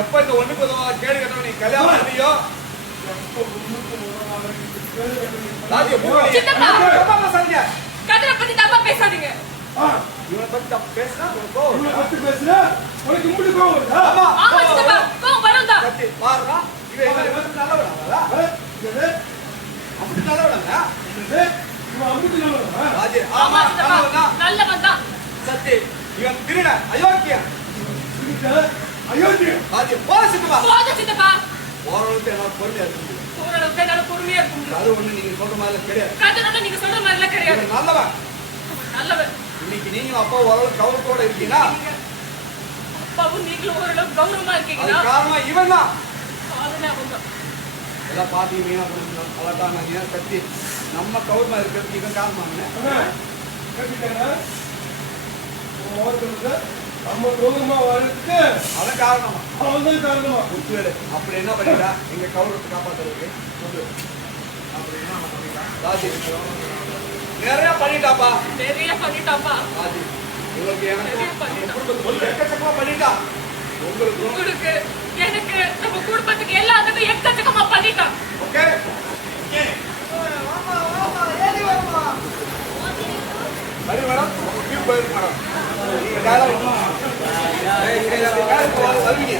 எப்ப இந்த ஒண்ணுக்கு உதவாத கேடு கட்டணும் நீ கல்யாணம் பண்ணியோ கதிரை பத்தி தப்பா பேசாதீங்க. இவனை பத்தி தப்பு பேசினா ஆமா சித்தப்பா, கோவம் வரும்தா. பாருடா இவன் நல்லவனா அப்படி நல்லவனா ஆமா சித்தப்பா, நல்லவன் தான். சத்தி இவன் திருட அயோக்கியன் போத சித்தப்பா ஓரளவுக்கு என்னால பொறுமையா இருக்கு. ஓரளவுக்கு என்னால பொறுமையா இருக்க முடியும். அது ஒண்ணு நீங்க சொல்ற மாதிரி கிடையாது. கதிரை நீங்க சொல்ற மாதிரிலாம் கிடையாது. நல்லவன் நல்லவன். இன்னைக்கு நீங்க அப்பா ஓரளவுக்கு கௌரவத்தோட இருக்கீங்களா? அப்பாவும் நீங்களும் ஓரளவுக்கு கௌரவமா இருக்கீங்களா? காரணம் இவன் தான். அவன்தான். எல்லாம் பாத்தீங்கன்னா அதான் கத்தி நம்ம கௌரவமா இருக்கிறதுக்கு இவன் காரணமாங்க. நம்ம கௌரவமா வாழ்க்கை அவன் காரணமா அவன் காரணமா அப்படி என்ன பண்ணிட்டா எங்க கௌரவத்தை காப்பாத்துறதுக்கு சொல்லு. அப்படி என்ன பண்ணிட்டா ராஜி நிறைய பண்ணிட்டாப்பா ராஜி உங்களுக்கு எனக்கு எக்கச்சக்கமா பண்ணிட்டா. உங்களுக்கு எனக்கு நம்ம குடும்பத்துக்கு எல்லாத்துக்கும் எக்கச்சக்கமா பண்ணிட்டான். ஓகே சரி மேடம் போயிருக்கு மேடம் நீங்க